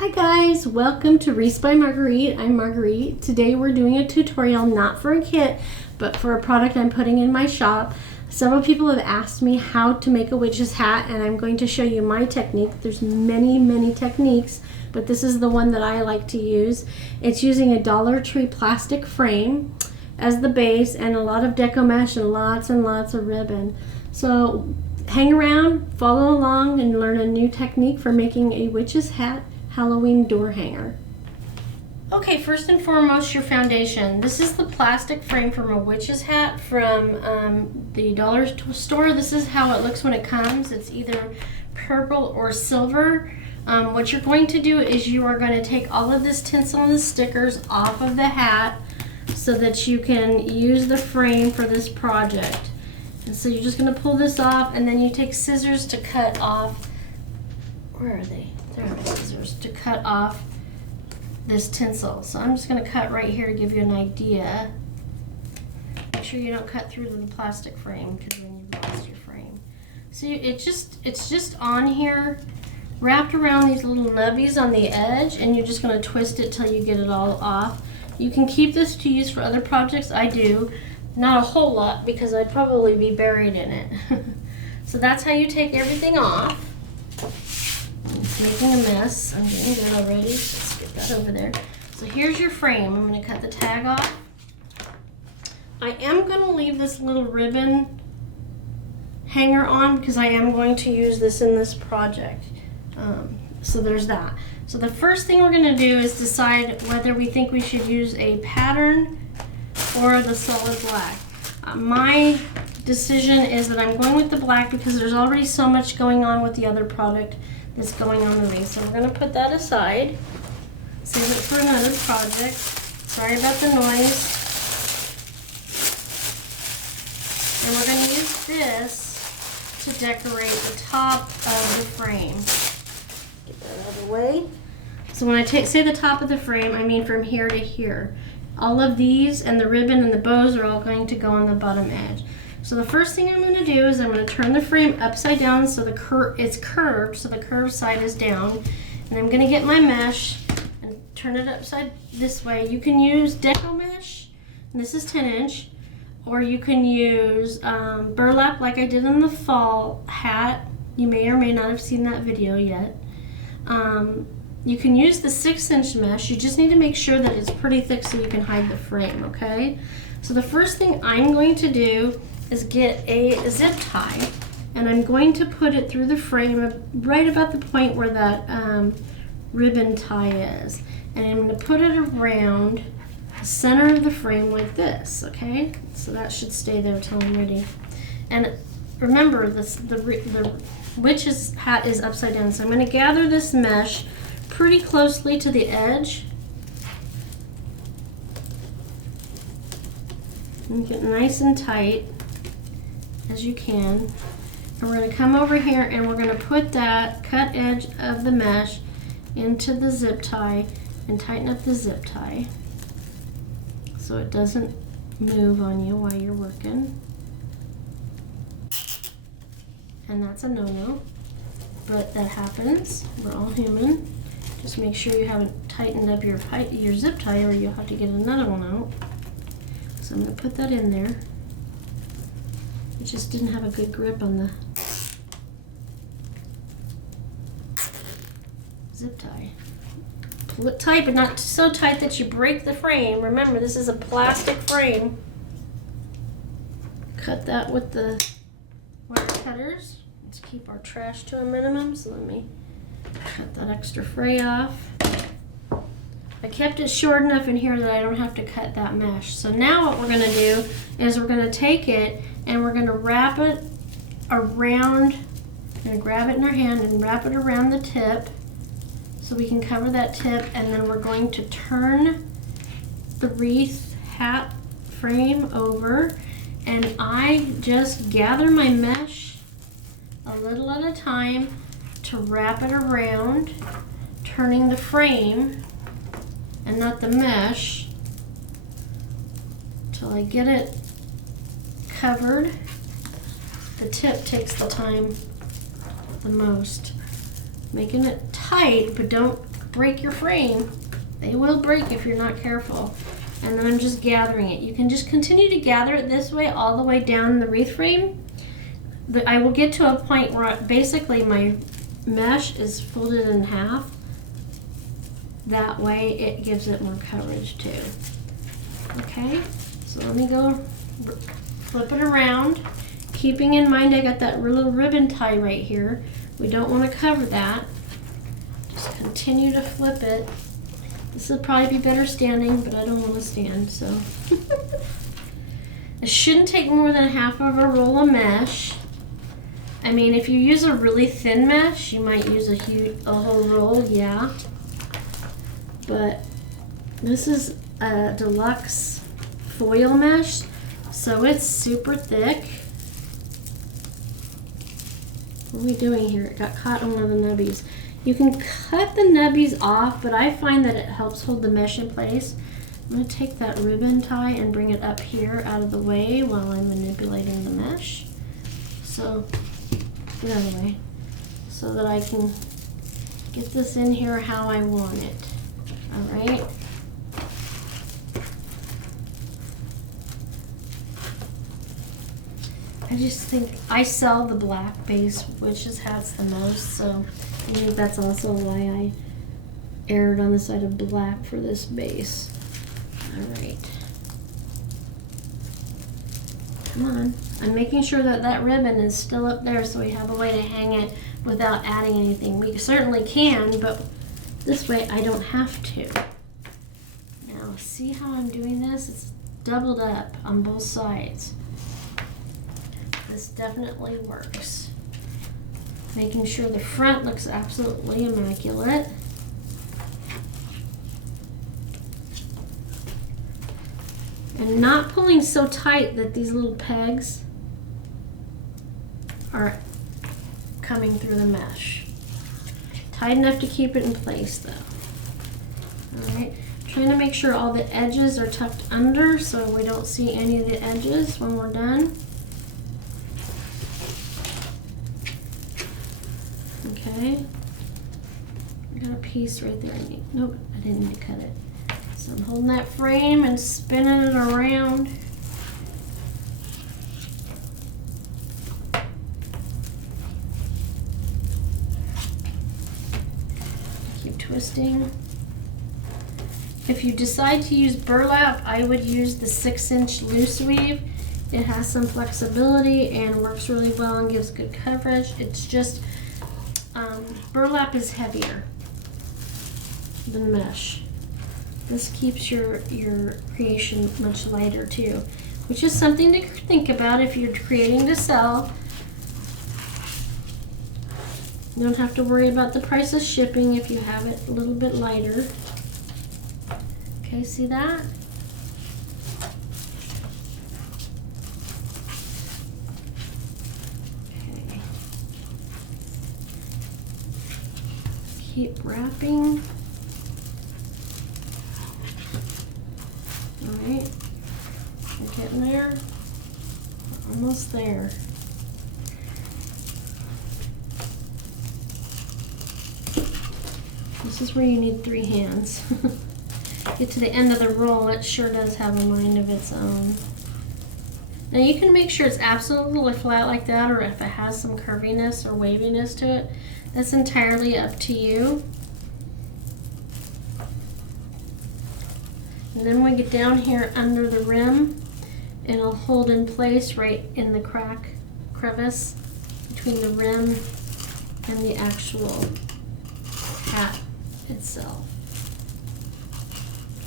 Hi guys, welcome to Wreath by Marguerite. I'm Marguerite. Today we're doing a tutorial not for a kit, but for a product I'm putting in my shop. Several people have asked me how to make a witch's hat, and I'm going to show you my technique. There's many techniques, but this is the one that I like to use. It's using a Dollar Tree plastic frame as the base and a lot of deco mesh and lots of ribbon. So hang around, follow along, and learn a new technique for making a witch's hat Halloween door hanger. Okay, first and foremost, your foundation. This is the plastic frame from a witch's hat from the dollar store. This is how it looks when it comes. It's either purple or silver. What you're going to do is you are going to take all of this tinsel and the stickers off of the hat so that you can use the frame for this project. And so you're just going to pull this off, and then you take scissors to cut off. Where are they? There are scissors to cut off this tinsel. So I'm just going to cut right here to give you an idea. Make sure you don't cut through the plastic frame, because then you've lost your frame. So it's just on here, wrapped around these little nubbies on the edge, and you're just going to twist it till you get it all off. You can keep this to use for other projects. I do. Not a whole lot, because I'd probably be buried in it. So that's how you take everything off. It's making a mess. I'm getting good already. Let's get that over there. So here's your frame. I'm going to cut the tag off. I am going to leave this little ribbon hanger on because I am going to use this in this project. So there's that. So the first thing we're going to do is decide whether we think we should use a pattern or the solid black. My decision is that I'm going with the black because there's already so much going on with the other product that's going on the wreath. So we're going to put that aside, save it for another project. Sorry about the noise. And we're going to use this to decorate the top of the frame. Get that out of the way. So when I say the top of the frame, I mean from here to here. All of these and the ribbon and the bows are all going to go on the bottom edge. So the first thing I'm going to do is I'm going to turn the frame upside down so it's curved, so the curved side is down. And I'm going to get my mesh and turn it upside this way. You can use deco mesh, and this is 10-inch, or you can use burlap like I did in the fall hat. You may or may not have seen that video yet. You can use the 6-inch mesh. You just need to make sure that it's pretty thick so you can hide the frame, okay? So the first thing I'm going to do is get a zip tie, and I'm going to put it through the frame right about the point where that ribbon tie is. And I'm going to put it around the center of the frame like this, okay? So that should stay there till I'm ready. And remember, the witch's hat is upside down, so I'm going to gather this mesh pretty closely to the edge and get nice and tight as you can. And we're going to come over here and we're going to put that cut edge of the mesh into the zip tie and tighten up the zip tie so it doesn't move on you while you're working. And that's a no-no, but that happens. We're all human. Just make sure you haven't tightened up your zip tie, or you'll have to get another one out. So I'm going to put that in there. It just didn't have a good grip on the zip tie. Pull it tight, but not so tight that you break the frame. Remember, this is a plastic frame. Cut that with the wire cutters. Let's keep our trash to a minimum, so let me cut that extra fray off. I kept it short enough in here that I don't have to cut that mesh. So now what we're going to do is we're going to take it and we're going to wrap it around, we're going to grab it in our hand and wrap it around the tip so we can cover that tip, and then we're going to turn the wreath hat frame over, and I just gather my mesh a little at a time to wrap it around, turning the frame and not the mesh till I get it covered. The tip takes the time the most. Making it tight, but don't break your frame. They will break if you're not careful. And then I'm just gathering it. You can just continue to gather it this way all the way down the wreath frame. But I will get to a point where basically my mesh is folded in half. That way it gives it more coverage too. Okay, so let me go flip it around. Keeping in mind I got that little ribbon tie right here. We don't want to cover that. Just continue to flip it. This will probably be better standing, but I don't want to stand, so. It shouldn't take more than half of a roll of mesh. I mean, if you use a really thin mesh, you might use a whole roll, yeah. But this is a deluxe foil mesh, so it's super thick. What are we doing here? It got caught on one of the nubbies. You can cut the nubbies off, but I find that it helps hold the mesh in place. I'm going to take that ribbon tie and bring it up here out of the way while I'm manipulating the mesh. So, get out of the way. So that I can get this in here how I want it. Alright? I just think I sell the black base witch's hats the most, so I think that's also why I erred on the side of black for this base. Alright. Come on. I'm making sure that that ribbon is still up there so we have a way to hang it without adding anything. We certainly can, but this way I don't have to. Now, see how I'm doing this? It's doubled up on both sides. This definitely works. Making sure the front looks absolutely immaculate. And not pulling so tight that these little pegs are coming through the mesh. Tight enough to keep it in place though. Alright, trying to make sure all the edges are tucked under so we don't see any of the edges when we're done. Okay, I got a piece right there. Nope, I didn't need to cut it. So I'm holding that frame and spinning it around. Keep twisting. If you decide to use burlap, I would use the 6-inch loose weave. It has some flexibility and works really well and gives good coverage. It's just burlap is heavier than mesh. This keeps your creation much lighter too, which is something to think about if you're creating to sell. You don't have to worry about the price of shipping if you have it a little bit lighter. Okay, see that? Okay. Keep wrapping. Alright, we're getting there. We're almost there. This is where you need 3 hands. Get to the end of the roll, it sure does have a mind of its own. Now you can make sure it's absolutely flat like that, or if it has some curviness or waviness to it. That's entirely up to you. And then we get down here under the rim, it'll hold in place right in the crevice between the rim and the actual hat itself.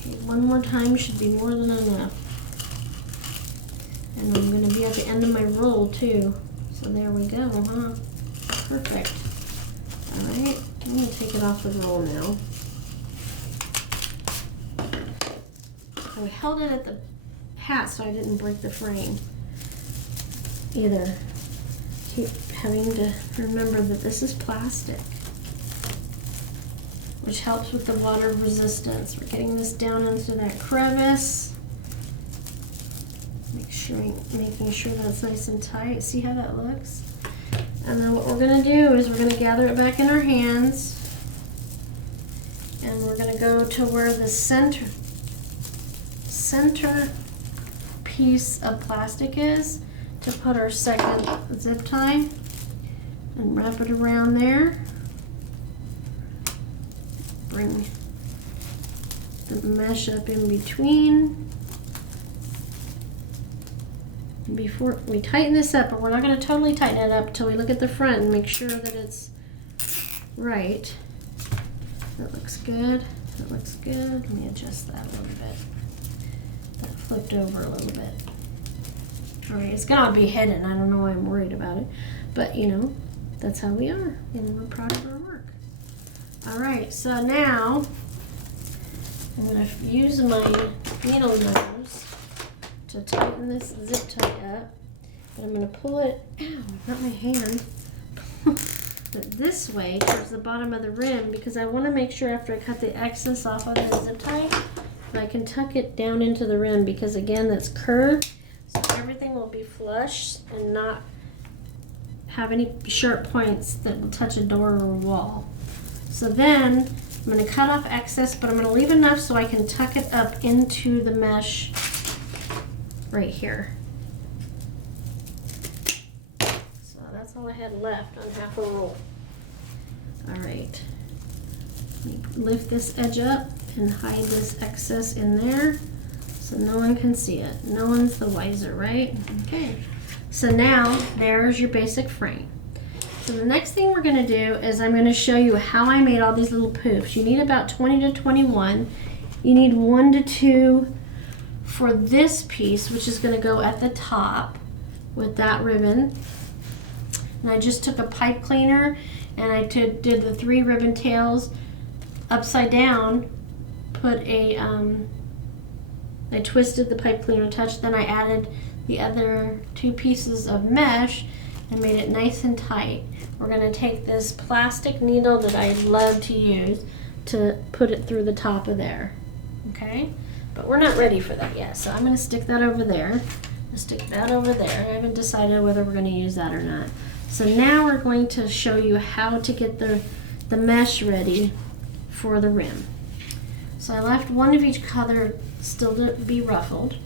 Okay, one more time should be more than enough. And I'm going to be at the end of my roll too. So there we go, huh? Perfect. Alright, I'm going to take it off the roll now. I held it at the hat so I didn't break the frame either. Keep having to remember that this is plastic, which helps with the water resistance. We're getting this down into that crevice. Making sure that's nice and tight. See how that looks? And then what we're going to do is we're going to gather it back in our hands And we're going to go to where the center piece of plastic is to put our second zip tie and wrap it around there. Bring the mesh up in between. And before we tighten this up, but we're not going to totally tighten it up until we look at the front and make sure that it's right. That looks good. That looks good. Let me adjust that a little bit. That flipped over a little bit. All right, it's gonna be hidden. I don't know why I'm worried about it, but you know, that's how we are, and we're proud of our work. All right, so now I'm gonna use my needle nose to tighten this zip tie up, but I'm gonna pull it, ow, not my hand, but this way towards the bottom of the rim, because I want to make sure after I cut the excess off of the zip tie that I can tuck it down into the rim, because again, that's curved, so everything will be flush and not have any sharp points that will touch a door or a wall. So then I'm going to cut off excess, but I'm going to leave enough so I can tuck it up into the mesh right here. So that's all I had left on half a roll. All right, let me lift this edge up and hide this excess in there so no one can see it. No one's the wiser, right? Okay, so now there's your basic frame. So the next thing we're going to do is I'm going to show you how I made all these little poofs. You need about 20 to 21. You need 1 to 2 for this piece, which is going to go at the top with that ribbon. And I just took a pipe cleaner and I did the 3 ribbon tails upside down, put a, I twisted the pipe cleaner touch, then I added the other 2 pieces of mesh and made it nice and tight. We're going to take this plastic needle that I love to use to put it through the top of there, okay? But we're not ready for that yet, so I'm going to stick that over there. I'll stick that over there. I haven't decided whether we're going to use that or not. So now we're going to show you how to get the mesh ready for the rim. So I left one of each color still to be ruffled.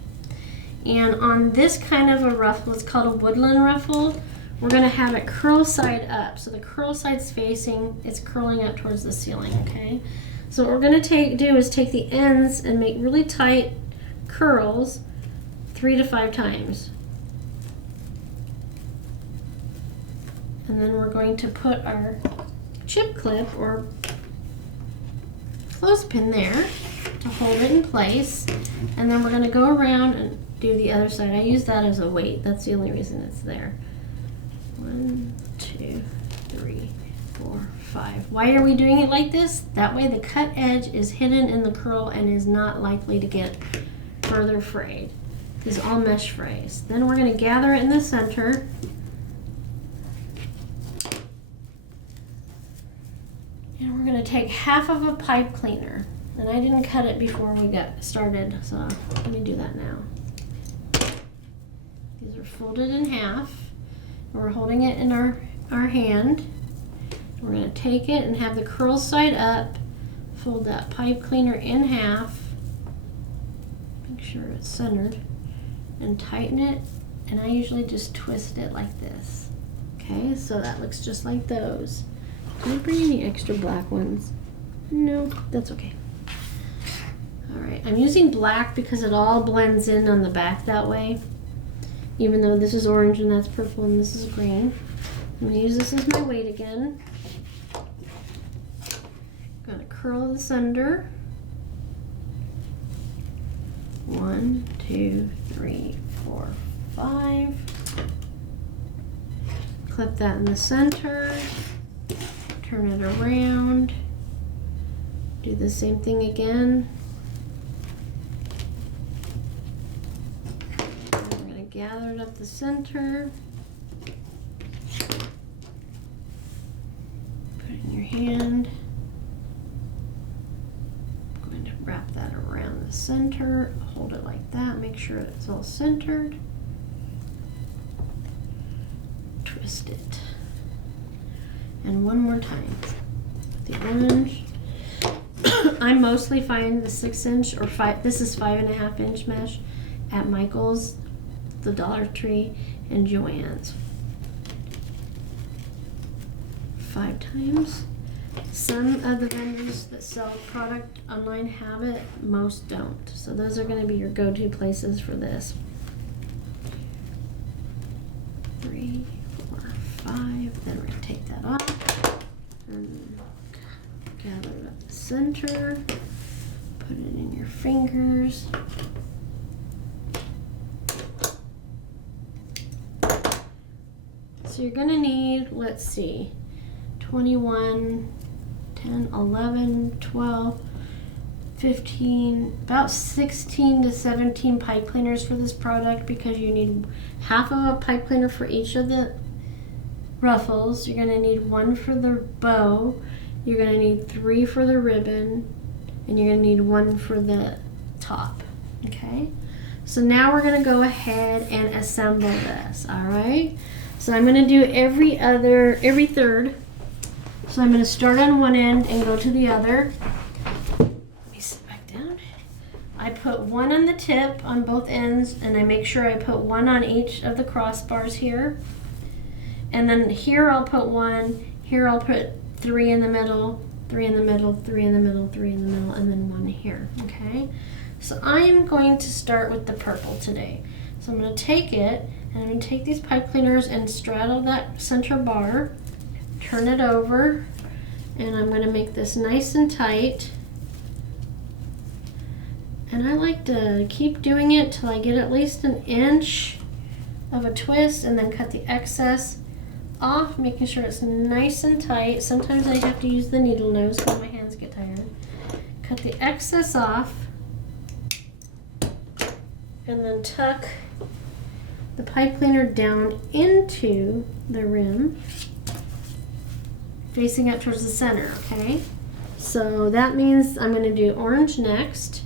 And on this kind of a ruffle, it's called a woodland ruffle, we're going to have it curl side up. So the curl side's facing, it's curling up towards the ceiling, okay? So what we're going to do is take the ends and make really tight curls 3 to 5 times. And then we're going to put our chip clip or clothespin there to hold it in place. And then we're going to go around and do the other side. I use that as a weight. That's the only reason it's there. 1, 2, 3, 4, 5. Why are we doing it like this? That way the cut edge is hidden in the curl and is not likely to get further frayed. These are all mesh frays. Then we're going to gather it in the center. And we're going to take half of a pipe cleaner. And I didn't cut it before we got started, so let me do that now. These are folded in half. We're holding it in our hand. We're going to take it and have the curl side up, fold that pipe cleaner in half, make sure it's centered, and tighten it. And I usually just twist it like this. Okay, so that looks just like those. Did I bring any extra black ones? No, that's okay. All right, I'm using black because it all blends in on the back that way. Even though this is orange and that's purple and this is green. I'm going to use this as my weight again. I'm going to curl this under. 1, 2, 3, 4, 5. Clip that in the center. Turn it around. Do the same thing again. Gather it up the center. Put it in your hand. I'm going to wrap that around the center. Hold it like that. Make sure it's all centered. Twist it. And one more time. The orange. I mostly find the 6-inch or this is 5.5-inch mesh at Michael's, the Dollar Tree, and Joann's. 5 times. Some of the vendors that sell product online have it, most don't. So those are going to be your go-to places for this. 3, 4, 5. Then we're going to take that off and gather it at the center. Put it in your fingers. So you're going to need, let's see, 21, 10, 11, 12, 15, about 16 to 17 pipe cleaners for this product, because you need half of a pipe cleaner for each of the ruffles. You're going to need 1 for the bow. You're going to need 3 for the ribbon. And you're going to need 1 for the top. Okay? So now we're going to go ahead and assemble this. All right? So I'm going to do every third. So I'm going to start on one end and go to the other. Let me sit back down. I put 1 on the tip on both ends, and I make sure I put 1 on each of the crossbars here. And then here I'll put 1, here I'll put 3 in the middle, 3 in the middle, 3 in the middle, 3 in the middle, and then 1 here, okay? So I am going to start with the purple today. So I'm going to take it, and I'm going to take these pipe cleaners and straddle that center bar, turn it over, and I'm going to make this nice and tight. And I like to keep doing it till I get at least an inch of a twist, and then cut the excess off, making sure it's nice and tight. Sometimes I have to use the needle nose when my hands get tired. Cut the excess off, and then tuck the pipe cleaner down into the rim, facing up towards the center, okay? So that means I'm going to do orange next.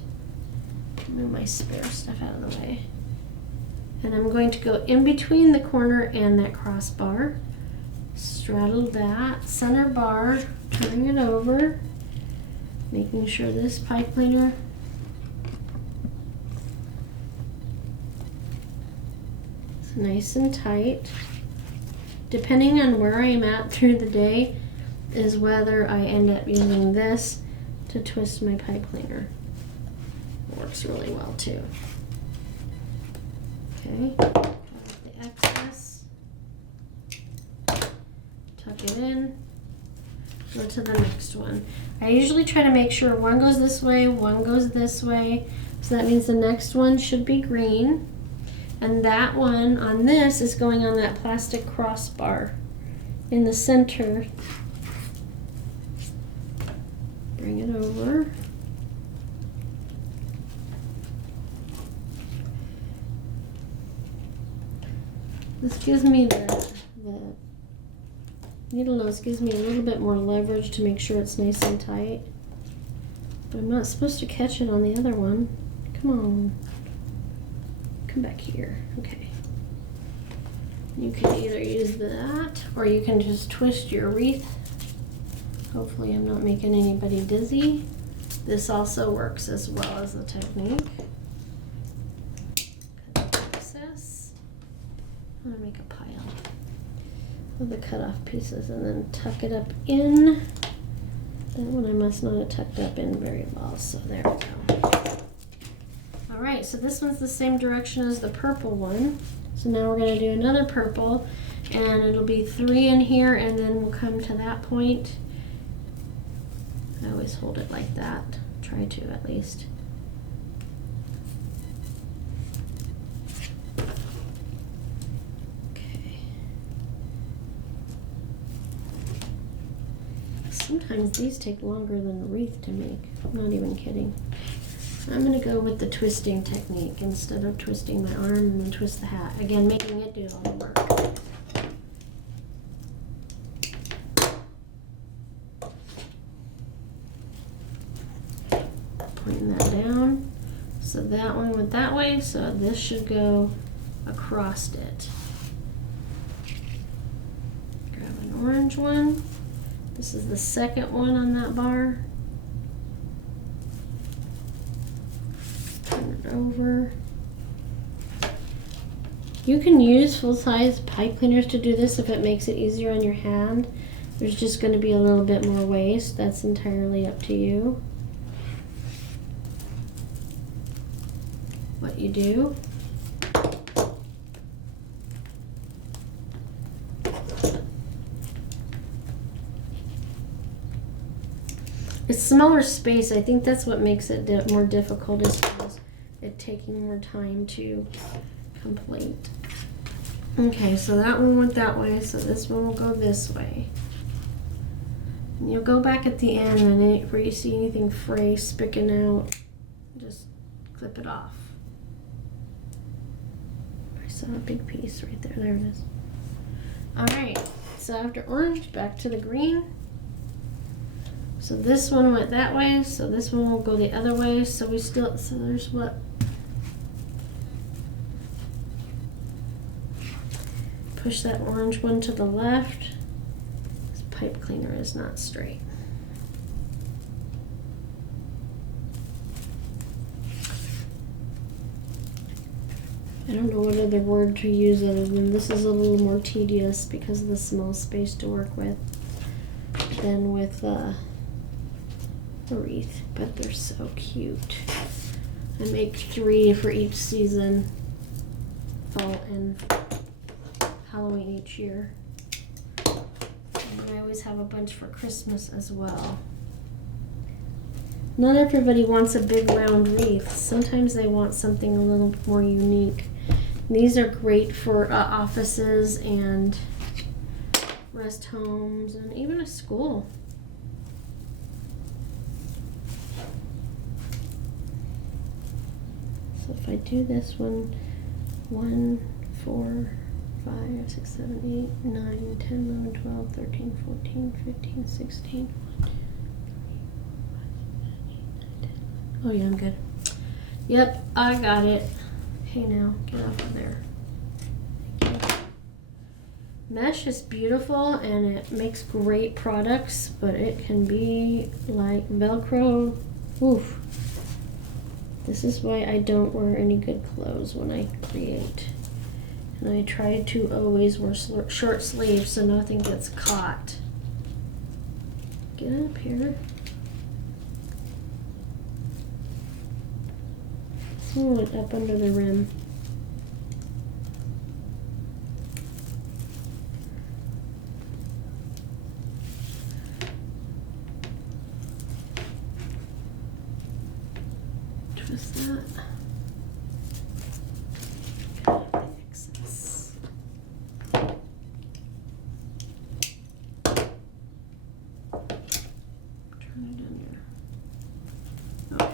Move my spare stuff out of the way. And I'm going to go in between the corner and that crossbar. Straddle that center bar, turning it over, making sure this pipe cleaner is nice and tight. Depending on where I'm at through the day is whether I end up using this to twist my pipe cleaner. It works really well too. Okay, cut off the excess, tuck it in, go to the next one. I usually try to make sure one goes this way, one goes this way, so that means the next one should be green, and that one on this is going on that plastic crossbar in the center. Bring it over. This gives me the needle nose gives me a little bit more leverage to make sure it's nice and tight. But I'm not supposed to catch it on the other one. Come on. Come back here. Okay. You can either use that or you can just twist your wreath. Hopefully I'm not making anybody dizzy. This also works as well as the technique. Cut the excess. I'm gonna make a pile of the cut off pieces and then tuck it up in. That one I must not have tucked up in very well, so there we go. Alright, so this one's the same direction as the purple one. So now we're going to do another purple, and it'll be 3 in here, and then we'll come to that point. I always hold it like that. Try to, at least. Okay. Sometimes these take longer than a wreath to make. I'm not even kidding. I'm going to go with the twisting technique instead of twisting my arm and then twist the hat. Again, making it do all the work. Pointing that down. So that one went that way, so this should go across it. Grab an orange one. This is the second one on that bar. over. You can use full-size pipe cleaners to do this if it makes it easier on your hand. There's just going to be a little bit more waste. That's entirely up to you. What you do. It's smaller space. I think that's what makes it more difficult, as far as it taking more time to complete. Okay, so that one went that way, so this one will go this way. And you'll go back at the end, and where you see anything fray sticking out, just clip it off. I saw a big piece right there. There it is. All right, so after orange, back to the green. So this one went that way, so this one will go the other way. So there's what? Push that orange one to the left. This pipe cleaner is not straight. I don't know what other word to use other than this is a little more tedious because of the small space to work with than with the wreath, but they're so cute. I make 3 for each season, fall and Halloween each year. And I always have a bunch for Christmas as well. Not everybody wants a big round wreath. Sometimes they want something a little more unique. These are great for offices and rest homes and even a school. So if I do this one, 1, 4, 5, 6, 7, 8, 9, 10, 11, 12, 13, 14, 15, 16. Oh yeah, I'm good. Yep, I got it. Hey now, get off of there. Thank you. Mesh is beautiful and it makes great products, but it can be like Velcro. Oof. This is why I don't wear any good clothes when I create. And I try to always wear short sleeves so nothing gets caught. Get up here. Pull it up under the rim. Twist that. Excess. Turn it under. Okay.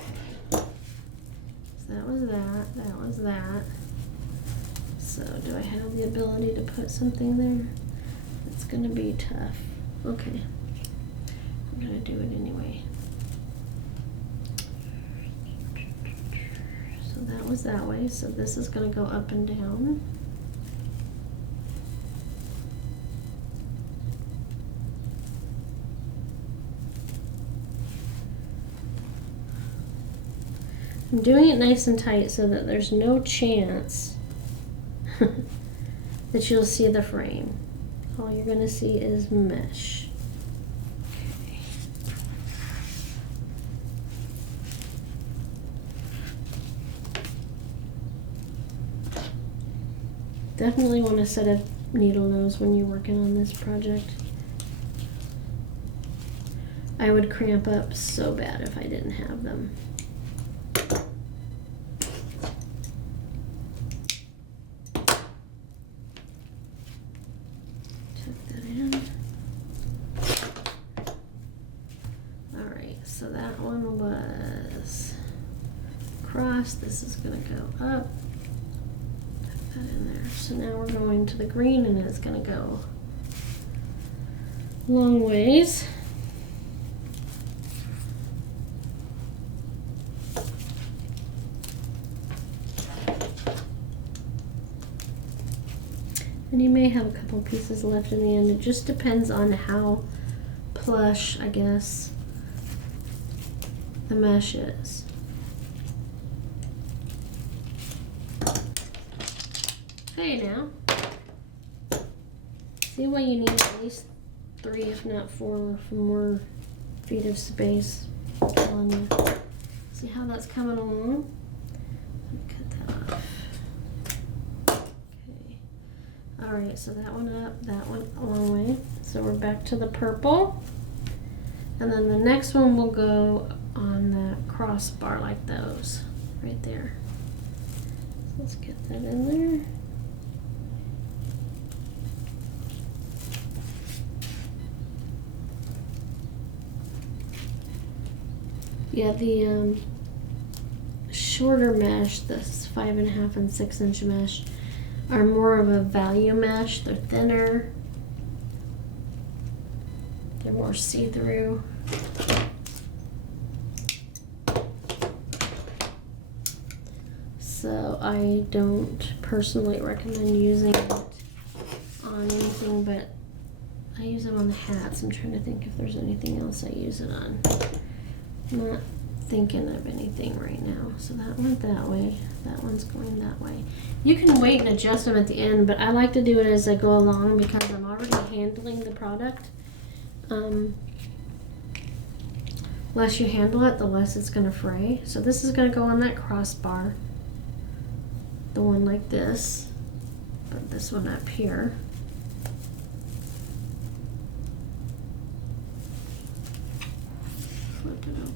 That was that, that was that. So do I have the ability to put something there? It's gonna be tough. Okay, I'm gonna do it anyway. So that was that way, so this is gonna go up and down. I'm doing it nice and tight so that there's no chance that you'll see the frame. All you're going to see is mesh. Okay. Definitely want to set a needle nose when you're working on this project. I would cramp up so bad if I didn't have them. So that one was cross. This is going to go up. Put that in there. So now we're going to the green and it's going to go long ways. And you may have a couple pieces left in the end. It just depends on how plush, I guess, the mesh is. Hey now. See why you need at least 3, if not 4, more feet of space. I'm telling you. See how that's coming along? Cut that off. Okay. Alright, so that one up, that one a long way. So we're back to the purple. And then the next one will go on that crossbar like those. Right there. So let's get that in there. Yeah, the shorter mesh, this 5.5 and 6-inch mesh, are more of a value mesh. They're thinner. They're more see-through. So I don't personally recommend using it on anything, but I use them on the hats. I'm trying to think if there's anything else I use it on. I'm not thinking of anything right now. So that went that way. That one's going that way. You can wait and adjust them at the end, but I like to do it as I go along because I'm already handling the product. Less you handle it, the less it's going to fray. So this is going to go on that crossbar. The one like this, but this one up here. Flip it over.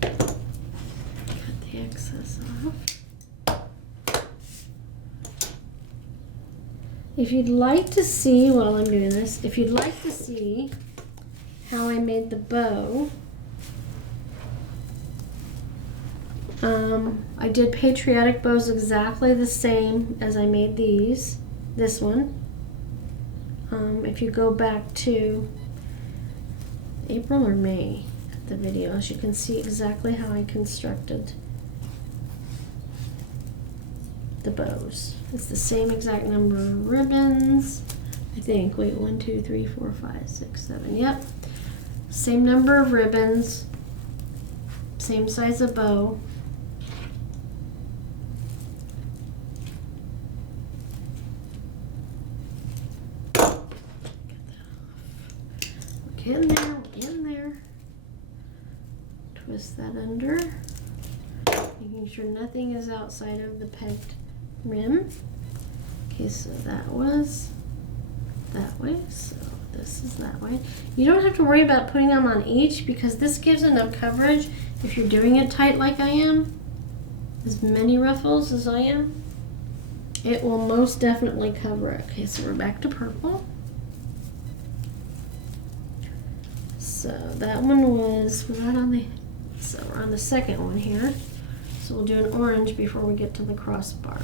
Cut the excess off. If you'd like to see, while I'm doing this, if you'd like to see how I made the bow, I did patriotic bows exactly the same as I made this one. If you go back to April or May, the videos, you can see exactly how I constructed the bows. It's the same exact number of ribbons, I think. Wait, 1, 2, 3, 4, 5, 6, 7. Yep. Same number of ribbons, same size of bow. Get in there, get in there. Twist that under, making sure nothing is outside of the pegged rim. Okay, so that was that way, so this is that way. You don't have to worry about putting them on each because this gives enough coverage if you're doing it tight like I am, as many ruffles as I am. It will most definitely cover it. Okay, so we're back to purple. So that one was, we're not on the, so we're on the second one here. So we'll do an orange before we get to the crossbar.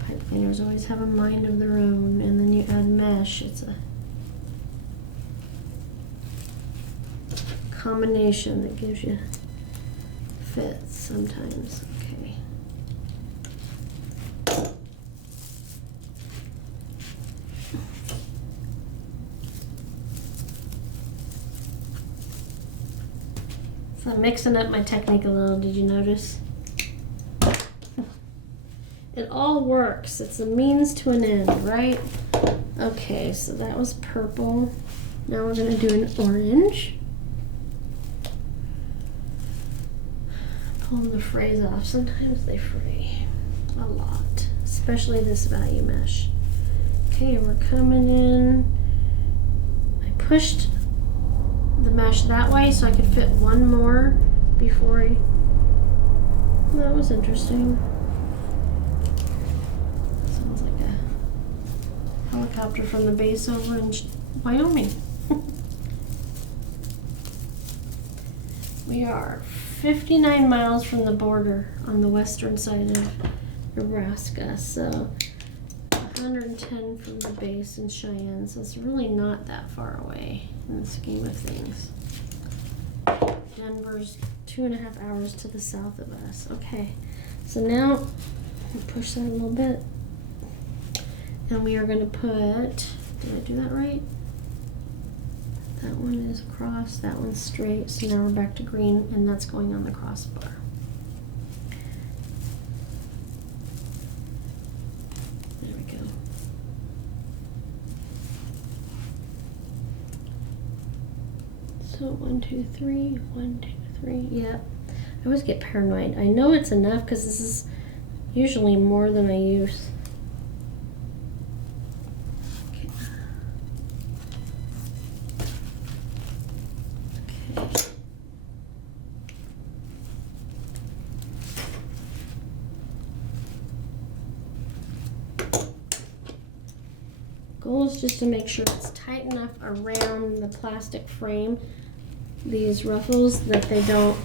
Pipe cleaners always have a mind of their own, and then you add mesh. It's a combination that gives you fits sometimes. Okay. So I'm mixing up my technique a little, did you notice? It all works. It's a means to an end, right? Okay, so that was purple. Now we're gonna do an orange. Pulling the frays off. Sometimes they fray a lot, especially this value mesh. Okay, we're coming in. I pushed the mesh that way so I could fit one more before I, that was interesting. Sounds like a helicopter from the base over in Wyoming. We are 59 miles from the border on the western side of Nebraska, so 110 from the base in Cheyenne, so it's really not that far away in the scheme of things. Denver's 2.5 hours to the south of us. Okay, so now Push that a little bit. And we are going to put, did I do that right? That one is across, that one's straight, so now we're back to green, and that's going on the crossbar. There we go. So 1, 2, 3, 1, 2, 3, yep. I always get paranoid. I know it's enough because this is usually more than I use. Okay. Okay. Goal is just to make sure it's tight enough around the plastic frame, these ruffles, that they don't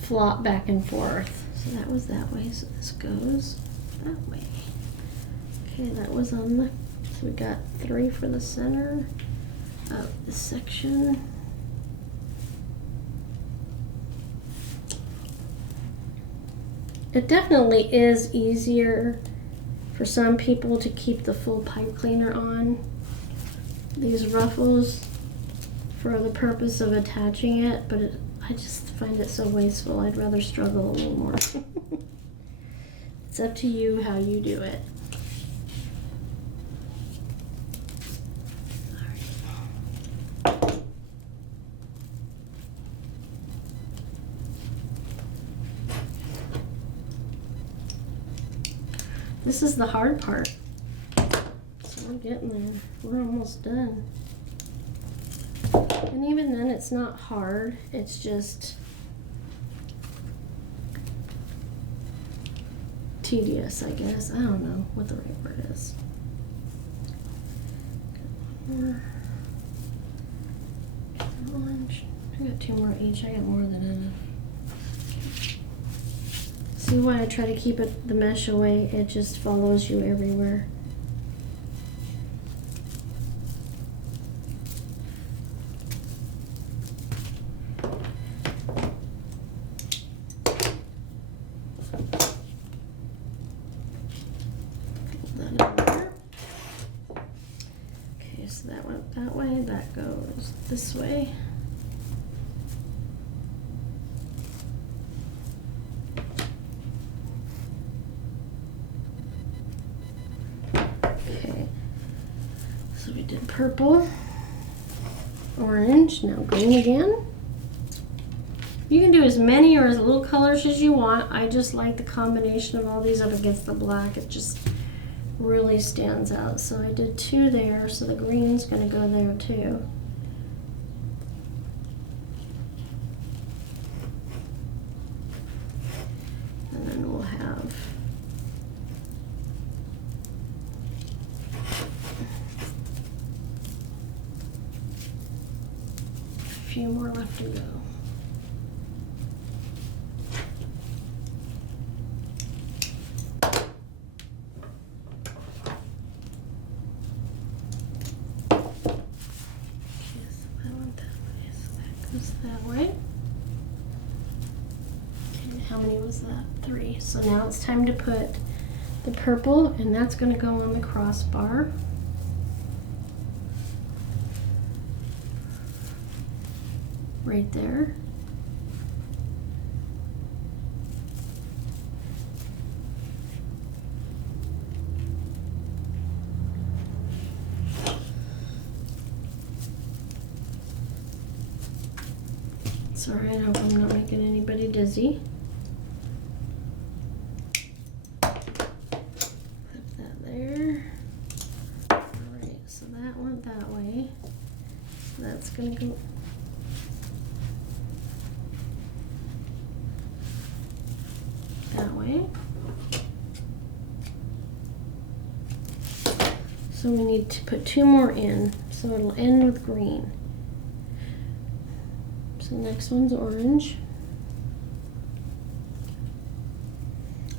flop back and forth. So that was that way, so this goes that way. Okay, that was on the, so we got 3 for the center of the section. It definitely is easier for some people to keep the full pipe cleaner on these ruffles for the purpose of attaching it, but I just find it so wasteful. I'd rather struggle a little more. It's up to you how you do it. This is the hard part. So we're getting there. We're almost done. And even then, it's not hard. It's just tedious, I guess. I don't know what the right word is. Got one more. Orange. I got 2 more each. I got more than enough. See why I try to keep it the mesh away? It just follows you everywhere. Okay, so that went that way, that goes this way. So we did purple, orange, now green again. You can do as many or as little colors as you want. I just like the combination of all these up against the black. It just really stands out. So I did 2 there, so the green's gonna go there too. And then we'll have a few more left to go. That way. And how many was that? 3. So now it's time to put the purple, and that's going to go on the crossbar. Right there. Sorry, I hope I'm not making anybody dizzy. Flip that there. Alright, so that went that way. So that's going to go that way. So we need to put 2 more in, so it'll end with green. The next one's orange.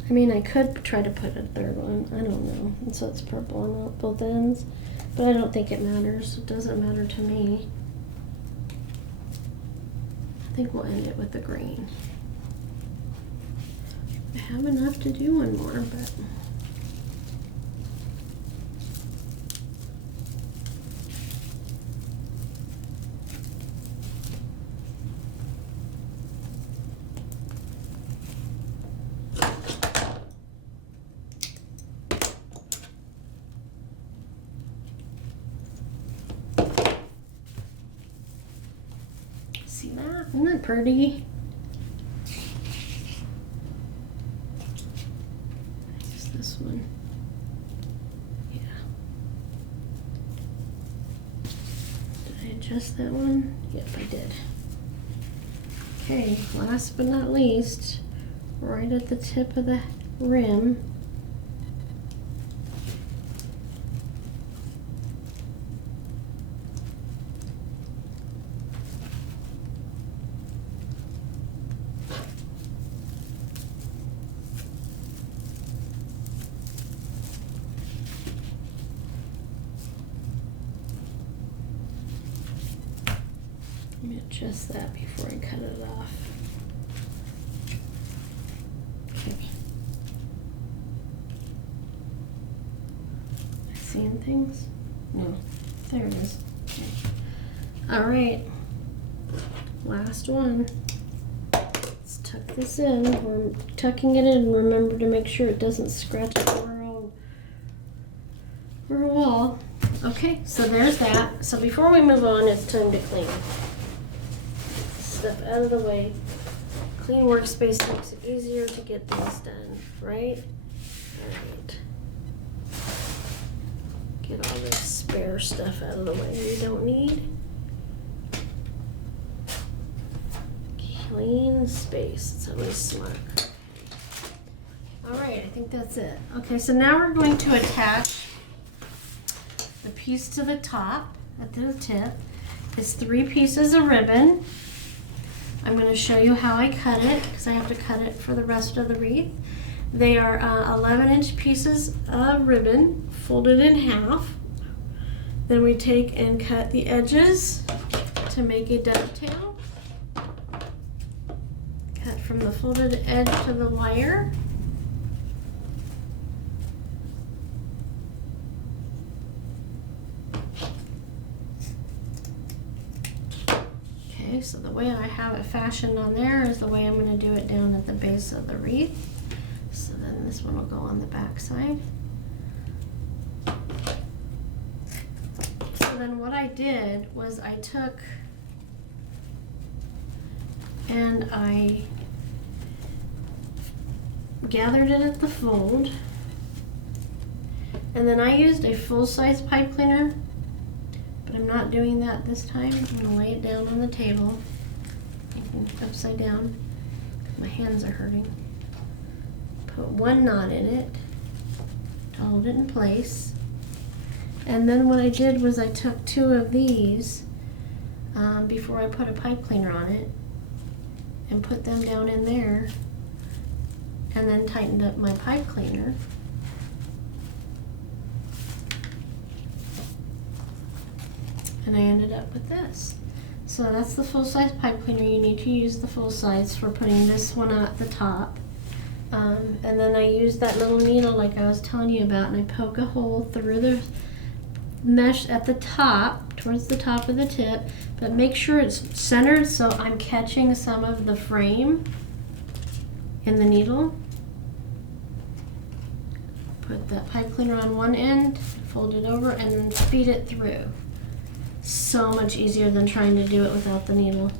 I mean, I could try to put a 3rd one. I don't know. And so it's purple on both ends. But I don't think it matters. It doesn't matter to me. I think we'll end it with the green. I have enough to do one more, but see that? Isn't that pretty? This one. Yeah. Did I adjust that one? Yep, I did. Okay, last but not least, right at the tip of the rim, let me adjust that before I cut it off. Okay. Am I seeing things? No. There it is. Okay. All right. Last one. Let's tuck this in. We're tucking it in. Remember to make sure it doesn't scratch over our wall. Okay, so there's that. So before we move on, it's time to clean. Stuff out of the way. Clean workspace makes it easier to get things done, right? Alright. Get all this spare stuff out of the way we don't need. Clean space. It's always smart. Alright, I think that's it. Okay, so now we're going to attach the piece to the top at the tip. It's 3 pieces of ribbon. I'm going to show you how I cut it because I have to cut it for the rest of the wreath. They are 11-inch pieces of ribbon folded in half. Then we take and cut the edges to make a dovetail. Cut from the folded edge to the wire. So the way I have it fashioned on there is the way I'm going to do it down at the base of the wreath. So then this one will go on the back side. So then what I did was I took and I gathered it at the fold, and then I used a full-size pipe cleaner. But I'm not doing that this time. I'm going to lay it down on the table, upside down. My hands are hurting. Put one knot in it to hold it in place. And then what I did was I took 2 of these before I put a pipe cleaner on it and put them down in there, and then tightened up my pipe cleaner. And I ended up with this. So that's the full-size pipe cleaner. You need to use the full size for putting this one at the top. And then I use that little needle like I was telling you about, and I poke a hole through the mesh at the top, towards the top of the tip, but make sure it's centered so I'm catching some of the frame in the needle. Put that pipe cleaner on one end, fold it over, and then feed it through. So much easier than trying to do it without the needle.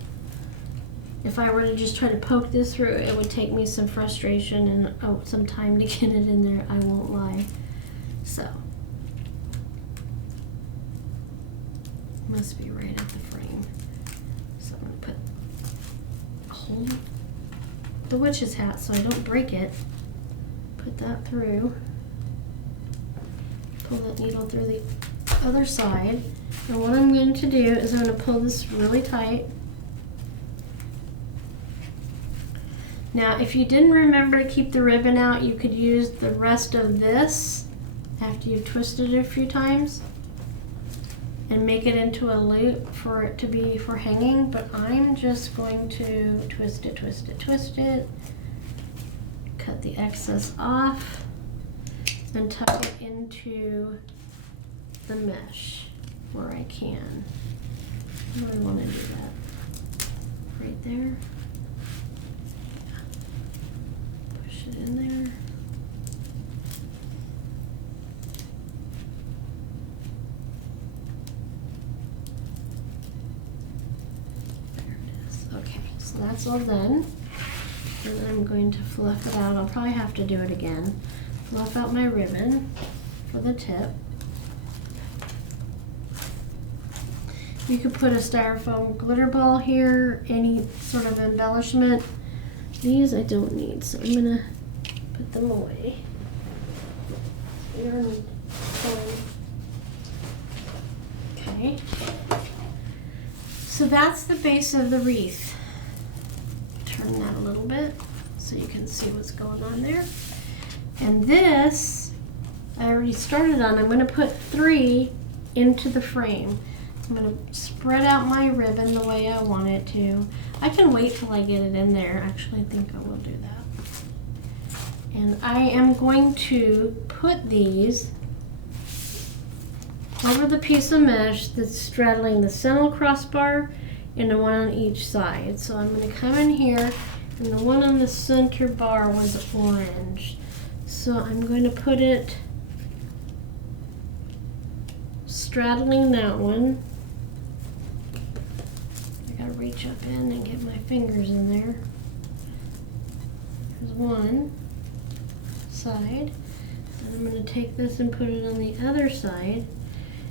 If I were to just try to poke this through, it would take me some frustration and some time to get it in there, I won't lie. So, must be right at the frame. So I'm going to hold the witch's hat so I don't break it. Put that through. Pull that needle through the other side. And what I'm going to do is I'm going to pull this really tight. Now, if you didn't remember to keep the ribbon out, you could use the rest of this after you've twisted it a few times and make it into a loop for it to be for hanging, but I'm just going to twist it, cut cut the excess off and tuck it into the mesh where I can. Where do I want to do that? Right there. Push it in there. There it is. Okay, so that's all done. And I'm going to fluff it out. I'll probably have to do it again. Fluff out my ribbon for the tip. You could put a styrofoam glitter ball here, any sort of embellishment. These I don't need, so I'm gonna put them away. Okay. So that's the base of the wreath. Turn that a little bit so you can see what's going on there. And this, I already started on. I'm gonna put 3 into the frame. I'm going to spread out my ribbon the way I want it to. I can wait till I get it in there. Actually, I think I will do that. And I am going to put these over the piece of mesh that's straddling the center crossbar and the one on each side. So I'm going to come in here, and the one on the center bar was orange. So I'm going to put it straddling that one. Gotta reach up in and get my fingers in there. There's one side. And I'm going to take this and put it on the other side.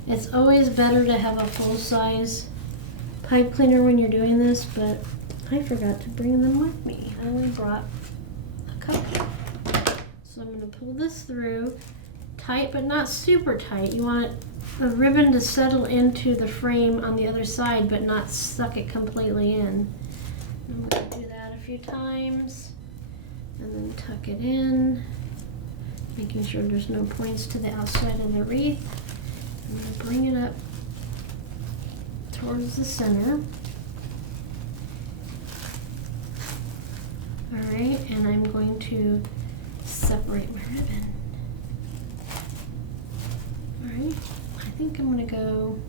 It's always better to have a full-size pipe cleaner when you're doing this, but I forgot to bring them with me. I only brought a couple. So I'm going to pull this through, tight but not super tight. You want the ribbon to settle into the frame on the other side but not suck it completely in. I'm going to do that a few times and then tuck it in, making sure there's no points to the outside of the wreath. I'm going to bring it up towards the center. Alright, and I'm going to separate my ribbon. Alright. I think I'm going to go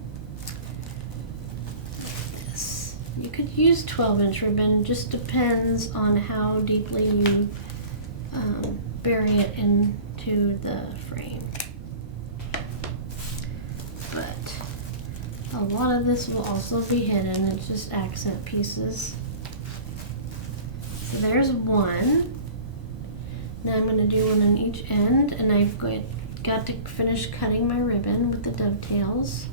like this. You could use 12-inch ribbon, just depends on how deeply you bury it into the frame. But a lot of this will also be hidden, it's just accent pieces. So there's one. Now I'm going to do one on each end, and I've got to finish cutting my ribbon with the dovetails.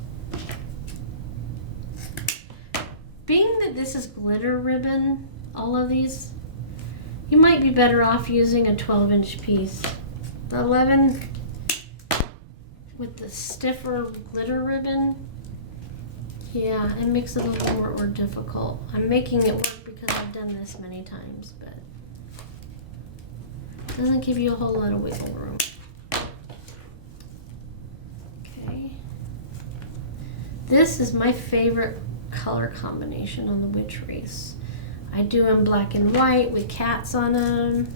Being that this is glitter ribbon, all of these, you might be better off using a 12-inch piece. The 11 with the stiffer glitter ribbon, yeah, it makes it a little more difficult. I'm making it work because I've done this many times, but it doesn't give you a whole lot of wiggle room. This is my favorite color combination on the witch wreaths. I do them black and white with cats on them.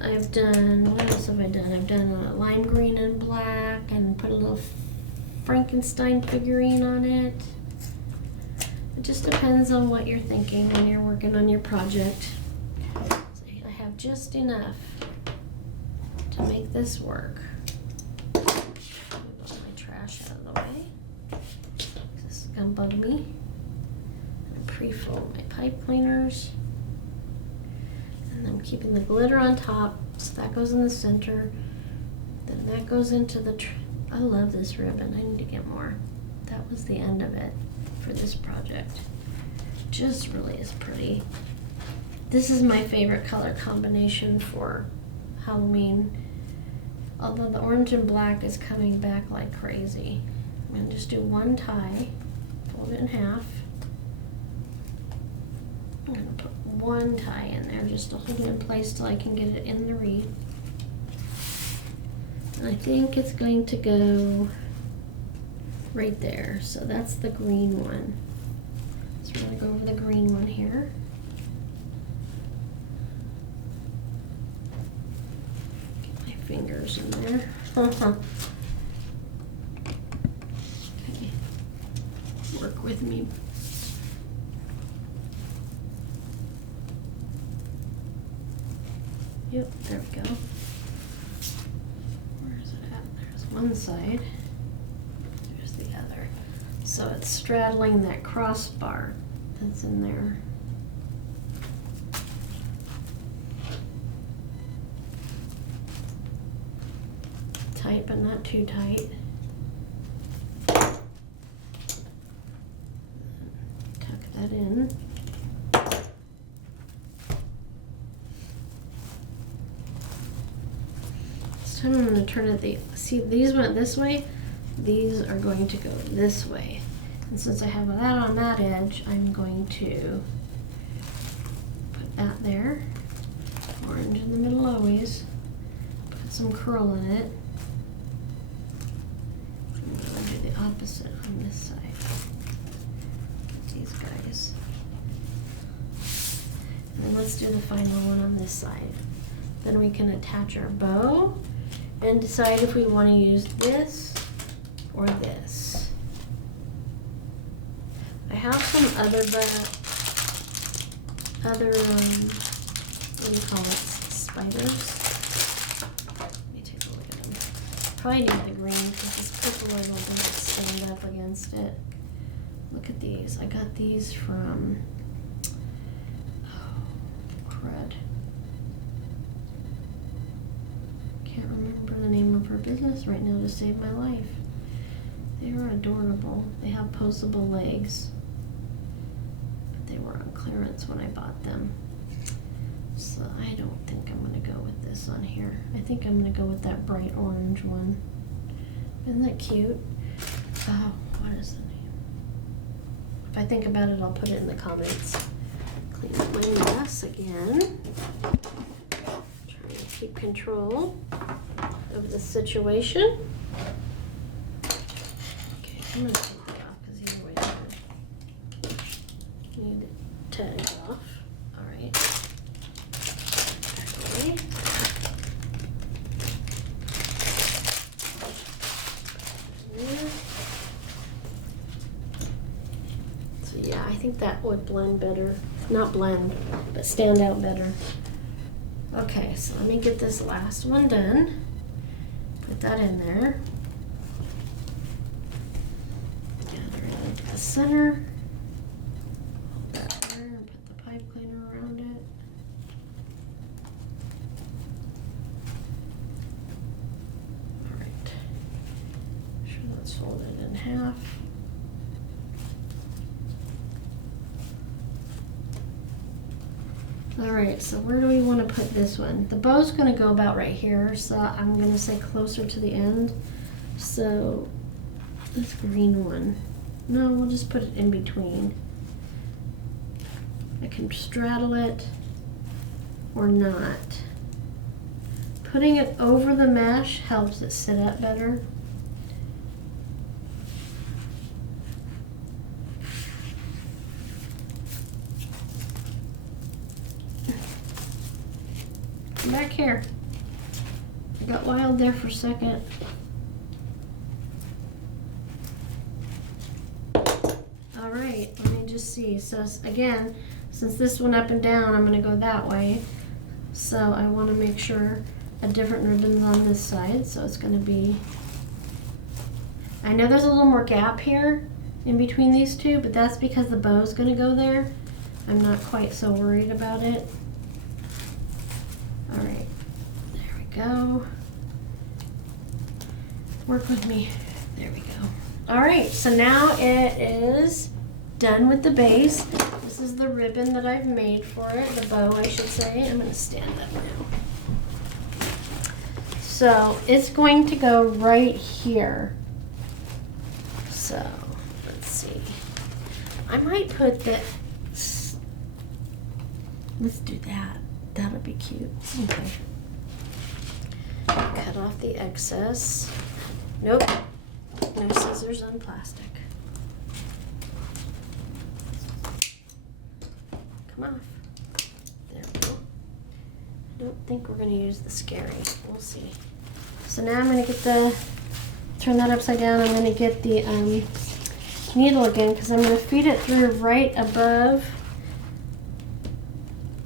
I've done, what else have I done? I've done a lime green and black and put a little Frankenstein figurine on it. It just depends on what you're thinking when you're working on your project. So I have just enough to make this work. Move all my trash out of the way. This is gonna bug me. I'm gonna pre-fold my pipe cleaners. And I'm keeping the glitter on top, so that goes in the center. Then that goes into the, I love this ribbon, I need to get more. That was the end of it for this project. Just really is pretty. This is my favorite color combination for Halloween. Although the orange and black is coming back like crazy. I'm gonna just do one tie, fold it in half. I'm gonna put one tie in there just to hold it in place till I can get it in the wreath. And I think it's going to go right there. So that's the green one. So we're gonna go over the green one here. fingers in there. Okay. Work with me. Yep, there we go. Where is it at? There's one side. There's the other. So it's straddling that crossbar that's in there. Tight, but not too tight. Tuck that in. This time I'm going to turn it see, these went this way. These are going to go this way. And since I have that on that edge, I'm going to put that there. Orange in the middle always. Put some curl in it. I'm going to do the opposite on this side. These guys. And then let's do the final one on this side. Then we can attach our bow and decide if we want to use this or this. I have some other, what do you call it, spiders? Let me take a look at them. Probably need the green because this purple I don't think it'll stand up against it. Look at these. I got these from, oh, crud. Can't remember the name of her business right now to save my life. They are adorable. They have postable legs. But they were on clearance when I bought them. So I don't think I'm going to go with this on here. I think I'm going to go with that bright orange one. Isn't that cute? Oh, what is the name? If I think about it, I'll put it in the comments. Clean up my mess again. Trying to keep control of the situation. Okay, I'm going to take that off because either way I need to tag it off. Alright. Okay. So yeah, I think that would blend better. Not blend, but stand out better. Okay, so let me get this last one done. Put that in there. Gather it into the center. Hold that there and put the pipe cleaner around it. Alright. Make sure that's folded in half. Alright, so where do we want to put this one? The bow's going to go about right here, so I'm going to say closer to the end. So, this green one. No, we'll just put it in between. I can straddle it or not. Putting it over the mesh helps it sit up better. Back here. I got wild there for a second. Alright, let me just see. So again, since this went up and down, I'm going to go that way. So I want to make sure a different ribbon's on this side. So it's going to be... I know there's a little more gap here in between these two, but that's because the bow's going to go there. I'm not quite so worried about it. Alright, there we go. Work with me. There we go. Alright, so now it is done with the base. This is the ribbon that I've made for it, the bow I should say. I'm going to stand up now. So it's going to go right here. So let's see. I might put this. Let's do that. That'll be cute. Okay. Cut off the excess. Nope. No scissors on plastic. Come off. There we go. I don't think we're going to use the scary. We'll see. So now I'm going to get turn that upside down. I'm going to get the needle again because I'm going to feed it through right above.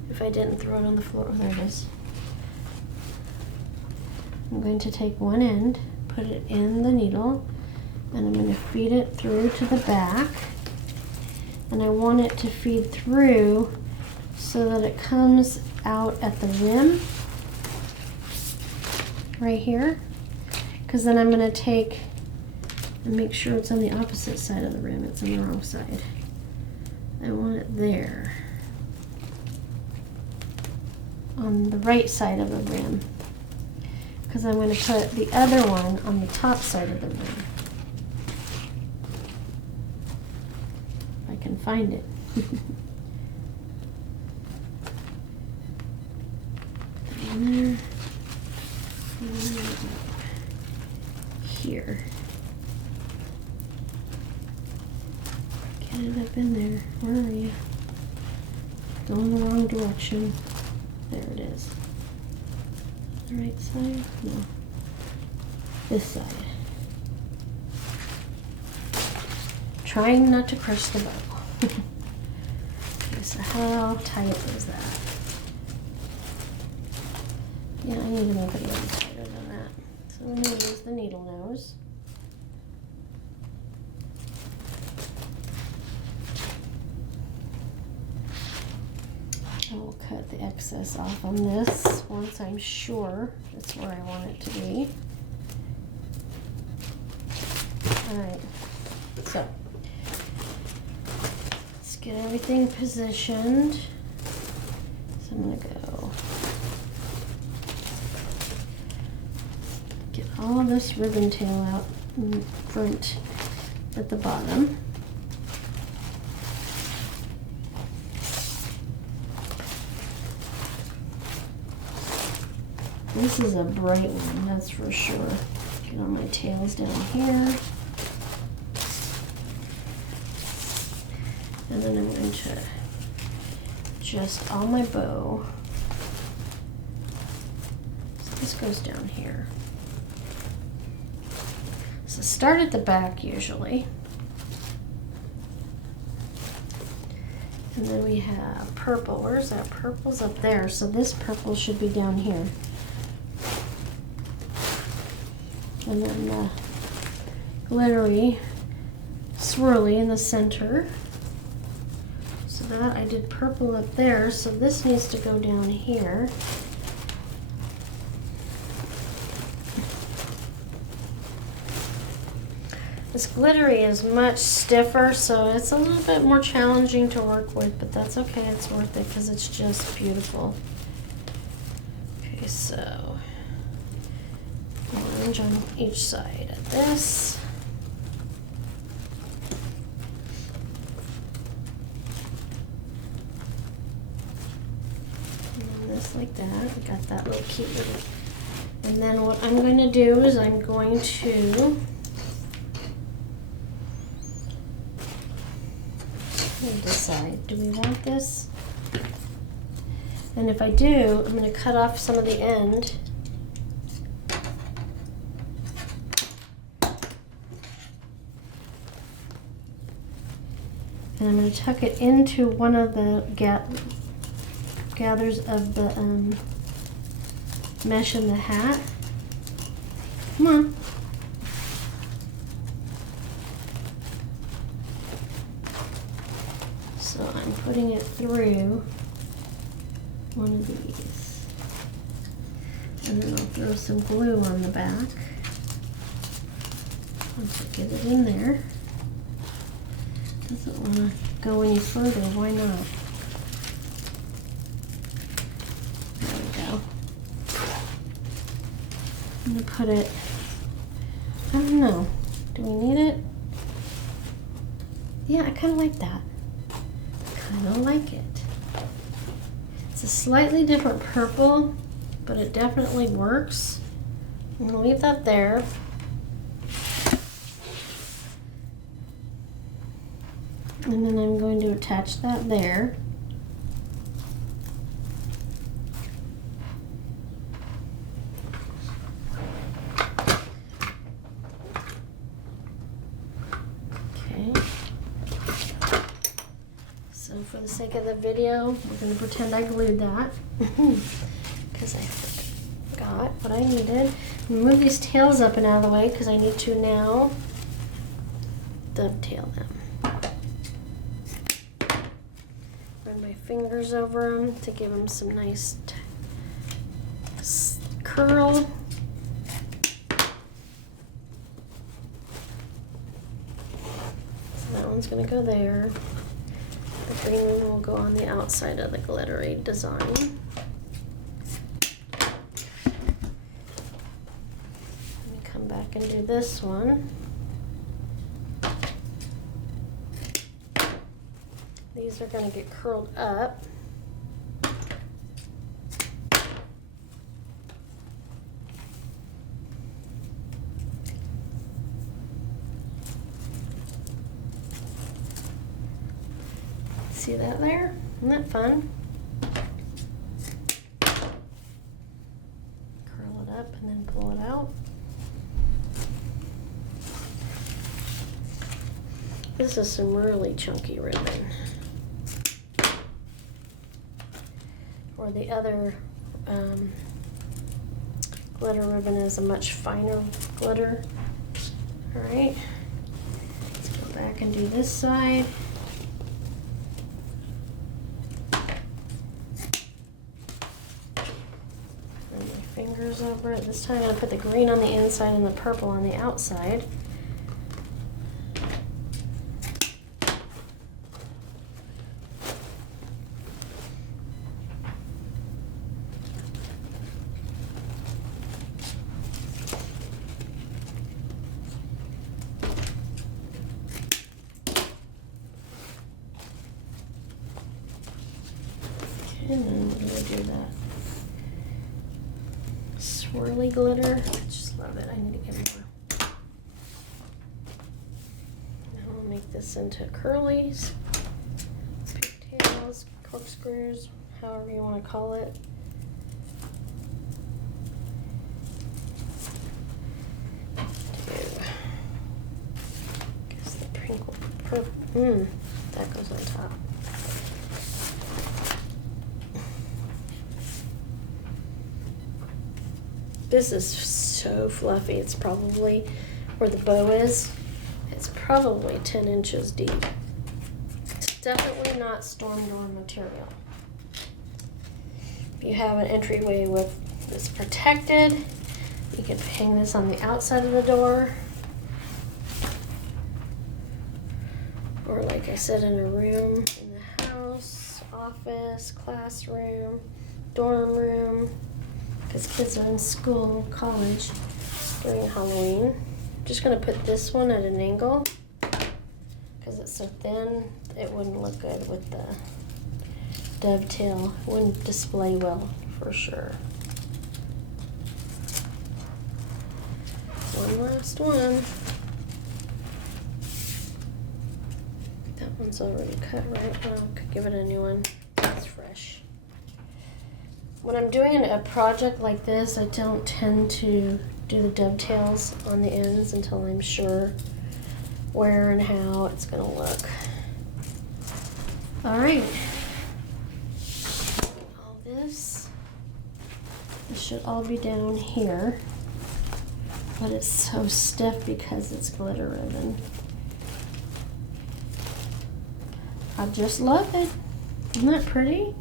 If I didn't throw it on the floor, oh, there it is. I'm going to take one end, put it in the needle, and I'm going to feed it through to the back. And I want it to feed through so that it comes out at the rim right here, because then I'm going to take and make sure it's on the opposite side of the rim. It's on the wrong side. I want it there on the right side of the rim, because I'm going to put the other one on the top side of the rim. If I can find it. In there. Here. Get it up in there. Where are you? Going the wrong direction. There it is. The right side? No. This side. Trying not to crush the bow. Okay, so how tight is that? Yeah, I need to make it a little tighter than that. So I'm going to use the needle nose. I will cut the excess off on this once I'm sure it's where I want it to be. Alright, so let's get everything positioned. So I'm going to go get all of this ribbon tail out in front at the bottom. This is a bright one, that's for sure. Get all my tails down here. And then I'm going to adjust all my bow. So this goes down here. So start at the back usually. And then we have purple. Where's that? Purple's up there. So this purple should be down here. And then the glittery swirly in the center. So that I did purple up there, so this needs to go down here. This glittery is much stiffer, so it's a little bit more challenging to work with, but that's okay, it's worth it because it's just beautiful. Okay, so orange on each side of this. And then this like that. We got that little cute little. And then what I'm going to do is I'm going to decide, do we want this? And if I do, I'm going to cut off some of the end. And I'm going to tuck it into one of the gathers of the mesh in the hat. Come on. So I'm putting it through one of these. And then I'll throw some glue on the back. Once I get it in there. Doesn't want to go any further, why not? There we go. I'm going to put it, I don't know, do we need it? Yeah, I kind of like that. Kind of like it. It's a slightly different purple, but it definitely works. I'm going to leave that there. And then I'm going to attach that there. the sake of the video, we're going to pretend I glued that because I forgot what I needed. Move these tails up and out of the way because I need to now dovetail them. Run my fingers over them to give them some nice curl. So that one's going to go there. The green one will go on the outside of the glittery design. Let me come back and do this one. These are going to get curled up. See that there? Isn't that fun? Curl it up and then pull it out. This is some really chunky ribbon. Or the other glitter ribbon is a much finer glitter. All right, let's go back and do this side. Run my fingers over it. This time I'm gonna put the green on the inside and the purple on the outside. And then we're going to do that swirly glitter. I just love it. I need to get more. Now we'll make this into curlies, pigtails, corkscrews, however you want to call it. Guess the purple. That goes on top. This is so fluffy. It's probably where the bow is. It's probably 10 inches deep. It's definitely not storm door material. If you have an entryway with this protected, you can hang this on the outside of the door. Or like I said, in a room, in the house, office, classroom, dorm room. Because kids are in school, college during Halloween. I'm just going to put this one at an angle because it's so thin, it wouldn't look good with the dovetail. It wouldn't display well for sure. One last one. That one's already cut, right? Oh, I could give it a new one. It's fresh. When I'm doing a project like this, I don't tend to do the dovetails on the ends until I'm sure where and how it's going to look. All right. All this should all be down here, but it's so stiff because it's glitter ribbon. I just love it. Isn't that pretty?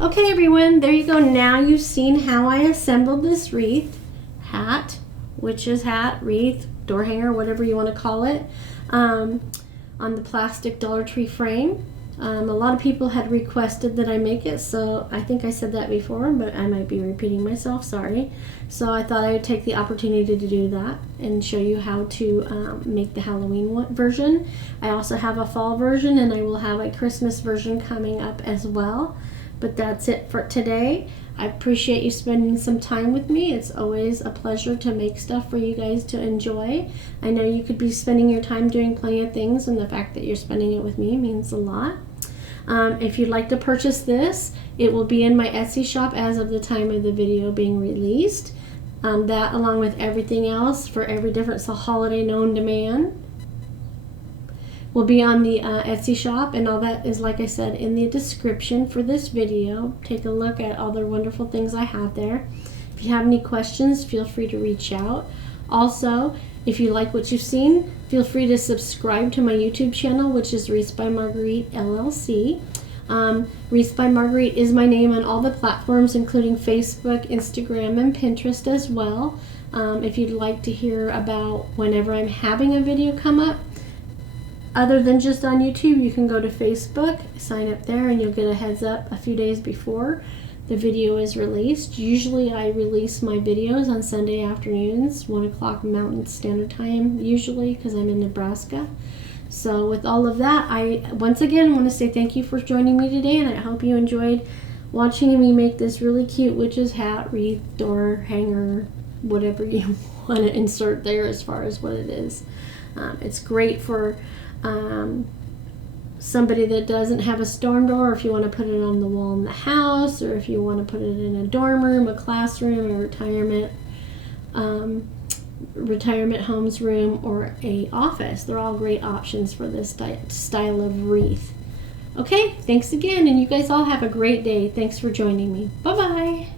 Okay, everyone, there you go. Now you've seen how I assembled this wreath, hat, witch's hat, wreath, door hanger, whatever you want to call it, on the plastic Dollar Tree frame. A lot of people had requested that I make it, so I think I said that before, but I might be repeating myself, sorry. So I thought I would take the opportunity to do that and show you how to make the Halloween version. I also have a fall version, and I will have a Christmas version coming up as well. But that's it for today. I appreciate you spending some time with me. It's always a pleasure to make stuff for you guys to enjoy. I know you could be spending your time doing plenty of things, and the fact that you're spending it with me means a lot. If you'd like to purchase this, it will be in my Etsy shop as of the time of the video being released. That along with everything else for every different holiday known to man will be on the Etsy shop, and all that is, like I said, in the description for this video. Take a look at all the wonderful things I have there. If you have any questions, feel free to reach out. Also, if you like what you've seen, feel free to subscribe to my YouTube channel, which is Wreath by Marguerite LLC. Wreath by Marguerite is my name on all the platforms, including Facebook, Instagram, and Pinterest as well. If you'd like to hear about whenever I'm having a video come up, other than just on YouTube, you can go to Facebook, sign up there, and you'll get a heads up a few days before the video is released. Usually I release my videos on Sunday afternoons, 1 o'clock Mountain Standard Time, usually, because I'm in Nebraska. So with all of that, I once again want to say thank you for joining me today, and I hope you enjoyed watching me make this really cute witch's hat, wreath, door hanger, whatever you want to insert there as far as what it is. It's great for somebody that doesn't have a storm door, or if you want to put it on the wall in the house, or if you want to put it in a dorm room, a classroom, a retirement homes room, or a office. They're all great options for this style of wreath. Okay, thanks again, and you guys all have a great day. Thanks for joining me. Bye-bye.